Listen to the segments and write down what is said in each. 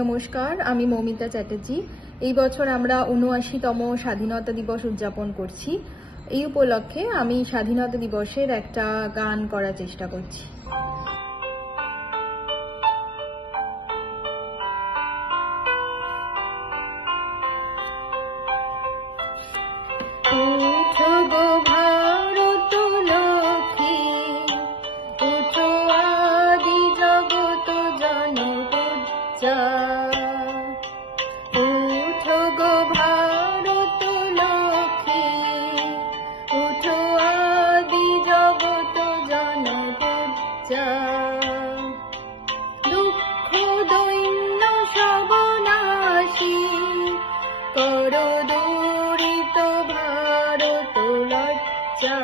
নমস্কার, আমি মৌমিতা চ্যাটার্জি। এই বছর আমরা ৭৯তম স্বাধীনতা দিবস উদযাপন করছি। এই উপলক্ষে আমি স্বাধীনতা দিবসের একটা গান করার চেষ্টা করছি। উঠো গো ভারত লক্ষ্মী, উঠো আদি জগত জনপূজ্যা। উঠো গো ভারত লক্ষ্মী, উঠো আদি জগত জনপূজ্যা। দুঃখ দৈন্য সব নাশী, করো দূরিত ভারত লজ্জা।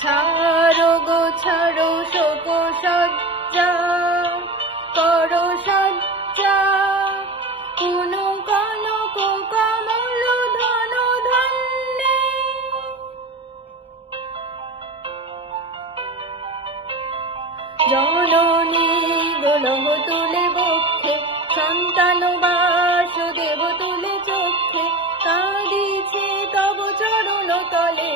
ছাড়ো গো ছাড়ো শোক সজ্জা, করো সজ্জা। কোনো কনক কমল ধন ধান্যে, জননী গোলহ তুলে বক্ষে, সন্তান বাসুদেব তুলে চক্ষে। কাঁদিছে তব চরণ তলে,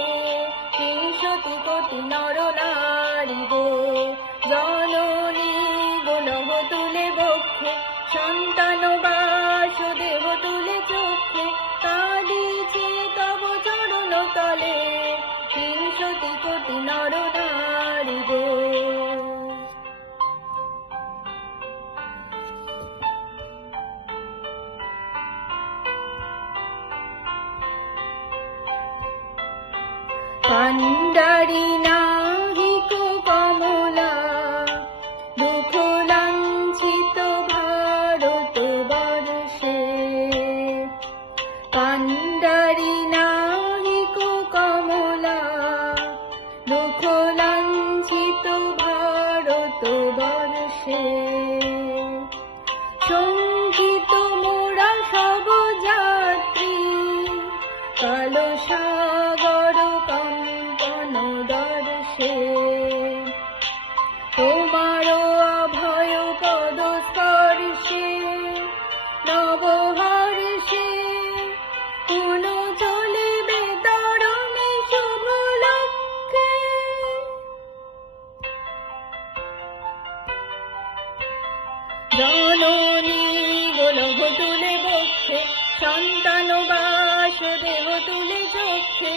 ৩০০ কোটি নর নারী গো। জননী গোলহ তুলে বক্ষে, সন্তান বাসুদেব তুলে চক্ষে। কাঁদিছে তব চরণ তলে, ৩০০ কোটি নর নারী গো। কান্ডারি নাহিক কমলা, দুঃখ লাঞ্ছিত ভারত বর্ষে। কান্ডারি নাহিক কমলা, দুঃখ লাঞ্ছিত ভারত বর্ষে। শঙ্কিত মোরা সব যাত্রী, কালো সাগর কম্পন দর্শে। তোমার অভয় পদ স্পর্শে, নবহর্ষে। কোন চলিবে তরণে শুভ লক্ষ্যে। জননী গোলহ তুলে বক্ষে, সন্তান বাসুদেব তুলে চক্ষে।